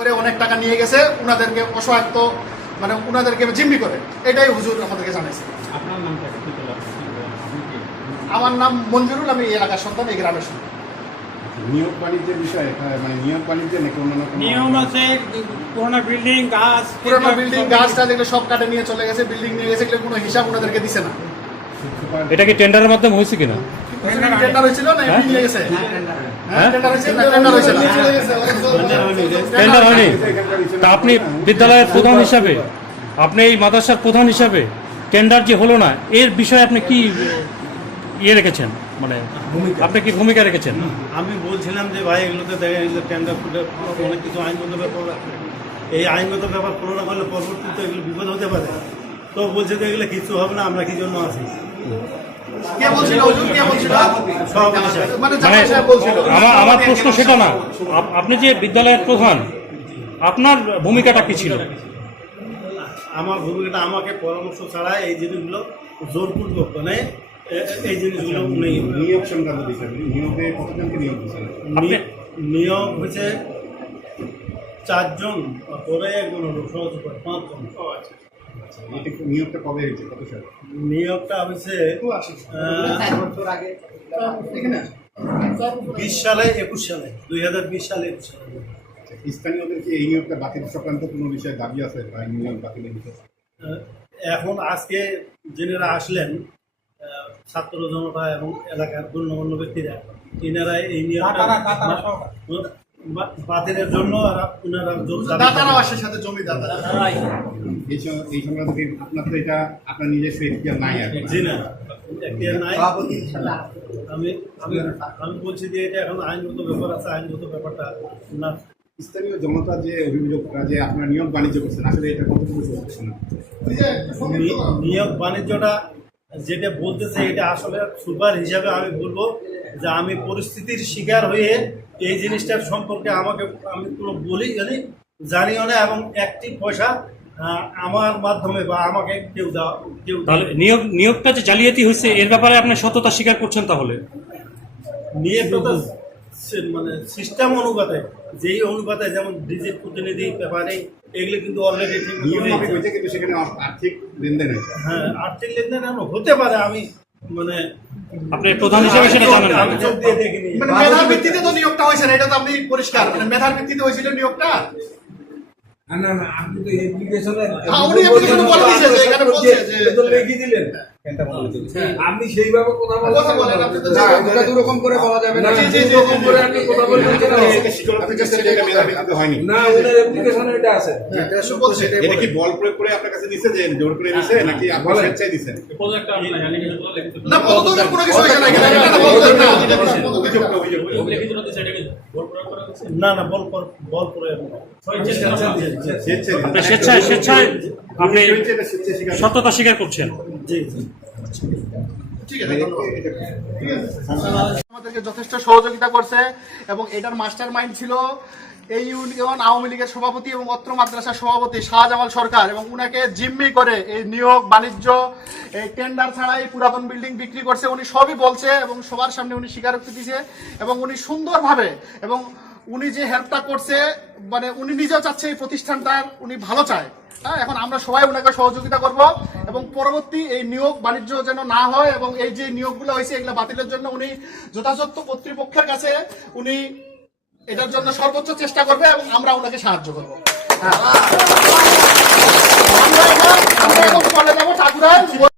করে অনেক টাকা নিয়ে গেছে, উনাদেরকে অসহায়ত্ব মানে উনাদেরকে জিম্মি করে, এটাই হুজুর আমাদেরকে জানাইছে। আপনার নামটা কি? আমার নাম মঞ্জুরুল, আমি এই এলাকার সন্তান, এই গ্রামের সন্তান। নিয়োগ বাণিজ্যের বিষয়ে মানে নিয়োগ বাণিজ্য নাকি অন্যান্য নিয়ম আছে, পুরোনো বিল্ডিং গাছ যেগুলো সব কাটে নিয়ে চলে গেছে, বিল্ডিং নিয়ে গেছে, এগুলো কোনো হিসাব ওনাদেরকে দিছে না। এটা কি টেন্ডারের মাধ্যমে হয়েছে কিনা? টেন্ডার হয়েছিল না, এমনি নিয়ে গেছে। টেন্ডার হয়েছে না, টেন্ডার হয়েছে না, টেন্ডার হয়নি। তা আপনি বিদ্যালয়ের প্রধান হিসাবে, আপনি এই মাদ্রাসার প্রধান হিসাবে টেন্ডার যে হলো না, এর বিষয়ে আপনি কি ইয়ে রেখেছেন, মানে আপনি কি ভূমিকা রেখেছেন? আমি বলছিলাম যে ভাই এগুলোতে দেখা গেলে টেন্ডার ফুটে অনেক কিছু আইনগত ব্যাপার আছে, এই আইনগত ব্যাপার পুরো না করলে পরবর্তীতে এগুলো বিপদ হতে পারে। তো বলছে যে এগুলো কিছু হবে না, আমরা কি জন্য আছি। আমার প্রশ্ন সেটা না, আপনি যে বিদ্যালয়ের প্রধান, আপনার ভূমিকাটা কি ছিল? আমার ভূমিকাটা আমাকে পরামর্শ ছাড়া এই জিনিসগুলো জোরপূর্বক মানে এই জিনিসগুলো নিয়োগ সংক্রান্ত বিষয়, নিয়োগে কতজনকে নিয়োগ দিচ্ছেন? নিয়োগ হচ্ছে 4 জন, পরে একজন সহজ 5 জন। নিয়োগটা কবে হয়েছে, কত সালে? নিয়োগটা হচ্ছে 20 সালে 21 সালে 2020 সালে 21 সালে। স্থানীয়দের কি এই নিয়োগটা বাতিল সংক্রান্ত কোনো বিষয়ে দাবি আছে বা নিয়োগ বাতিলের বিষয়ে? এখন আজকে যেনারা আসলেন ছাত্র জনতা এবং এলাকার গণ্যমান্য ব্যক্তিরা, এনারা এই নিয়োগটা বাতিলের জন্য এই সংক্রান্ত আপনার তো এটা আপনার নিজস্ব এখতিয়ার নাই আর? জি না, এখতিয়ার নাই। আমি বলছি যে এটা এখন আইনগত ব্যাপার আছে, আইনগত ব্যাপারটা না। স্থানীয় জনতা যে অভিযোগটা যে আপনার নিয়োগ বাণিজ্য করছেন, আসলে এটা কতটুকু চলতেছে না? নিয়োগ বাণিজ্যটা যেটা বলতেছে এটা আসলে সুপার হিসাবে আমি বলবো যে আমি পরিস্থিতির শিকার হয়ে এই জিনিসটার সম্পর্কে আমি কোনো বলি জানিও না, এবং একটি পয়সা আমার মাধ্যমে বা আমাকে কেউ তাহলে নিয়োগটা যে জালিয়াতি হয়েছে এর ব্যাপারে আপনি সততা স্বীকার করছেন? তাহলে নিয়োগটা মানে সিস্টেম অনুপাতে, যেই অনুপাতে যেমন ডিজিট প্রতিনিধি পেপারে এগুলো কিন্তু অলরেডি কিন্তু সেখানে আর্থিক লেনদেন হয়েছে। হ্যাঁ, আর্থিক লেনদেন হতে পারে, আমি মানে আপনি প্রধান হিসেবে সেটা জানেন না। মানে মেধার ভিত্তিতে তো নিয়োগটা হয়েছে না, এটা তো আপনি পরিষ্কার, মানে মেধার ভিত্তিতে হয়েছিল নিয়োগটা। না না, আপনি তো অ্যাপ্লিকেশনে উনি অ্যাপ্লিকেশনে বলে দিয়েছে যে এখানে বলছে যে তো লিখে দিলেন, আপনি সেইভাবে কথা বলেন, আপনি তো এটা দুরকম করে বলা যাবে না। দুরকম করে আপনি কথা বলছেন না, হয়নি না ওনার অ্যাপ্লিকেশনে এটা আছে। এটা কি বল প্রয়োগ করে আপনার কাছে দিছে, যে জোর করে দিছে নাকি আপনি স্বেচ্ছায় দিছেন? না, বলতো কোনো কিছু হয়েছে না, এটা বলতো না, না না বল প্রয়োগ স্বেচ্ছায় আপনি সত্যতা স্বীকার করছেন? আমাদেরকে যথেষ্ট সহযোগিতা করছে, এবং এটার মাস্টার মাইন্ড ছিল এই ইউনিয়ন আওয়ামী লীগের সভাপতি এবং অত্র মাদ্রাসার সভাপতি শাহজামাল সরকার, এবং উনাকে জিম্মি করে এই নিয়োগ বাণিজ্য, এই টেন্ডার ছাড়াই পুরাতন বিল্ডিং বিক্রি করছে। উনি সবই বলছে এবং সবার সামনে উনি স্বীকারোক্তি দিয়েছে, এবং উনি সুন্দরভাবে, এবং উনি যে হেল্পটা করছে মানে উনি নিজেও চাচ্ছে এই প্রতিষ্ঠানটার উনি ভালো চায়। হ্যাঁ, এখন আমরা সবাই ওনাকে সহযোগিতা করব, এবং পরবর্তী এই নিয়োগ বাণিজ্য যেন না হয়, এবং এই যে নিয়োগগুলো হয়েছে এগুলো বাতিলের জন্য উনি যথাযথ কর্তৃপক্ষের কাছে উনি এটার জন্য সর্বোচ্চ চেষ্টা করবে, এবং আমরা ওনাকে সাহায্য করবো।